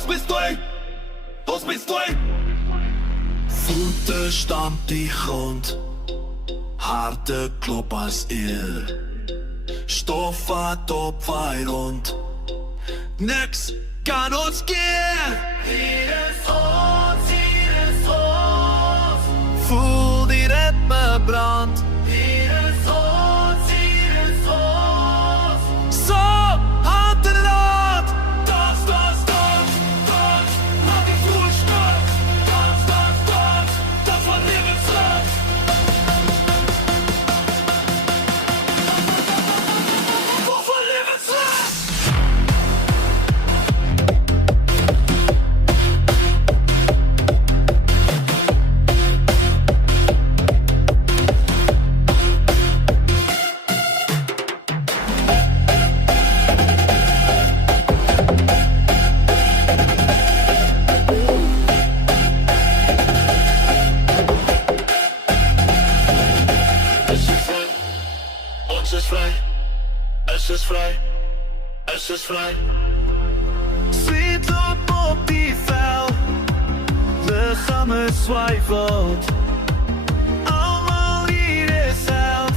Was bist du? Was bist du? Voeten stampt die grond, harde klop als eer. Stof wat op wij rond, niks kan ons keer. Hier is ons, hier is ons. Voel die ritme brand. Hier is ons, hier is ons. Zo, hand in hand. Dans, dans, dans, dans. Maak die vloer start. Dans, dans, dans. Dat van levensland. Vol van levensland. Ons is vrij, es is vrij, es is vrij. Sweet loop op die vel, lichamen zwijfelt. Allemaal hier is held,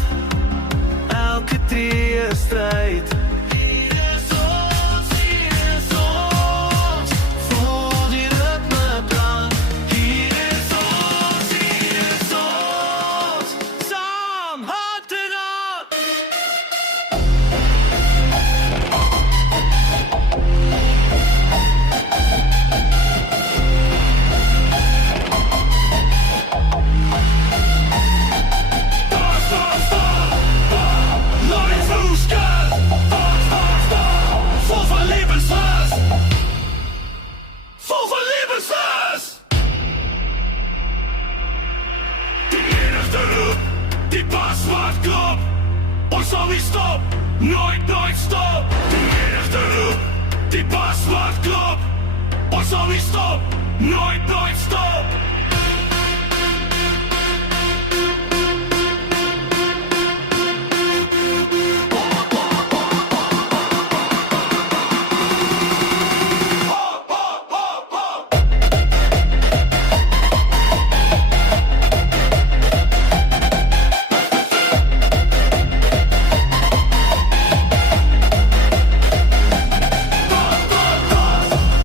elke tree is strijd. Hier is ons, hier is ons. Voel die ritme brand. Hier is ons, hier is ons. Samen, hand in hand. Dans, dans, dans. Neue Fußgänger. Dans, dans, dans. Vol van levenslust. Vol van levenslust. Die enigste roep, die pas wat klopt. Ons zal niet stop, nooit, nooit stop. Die enigste roep, die pas wat klopt. Ons zal niet stop, nooit, nooit stop.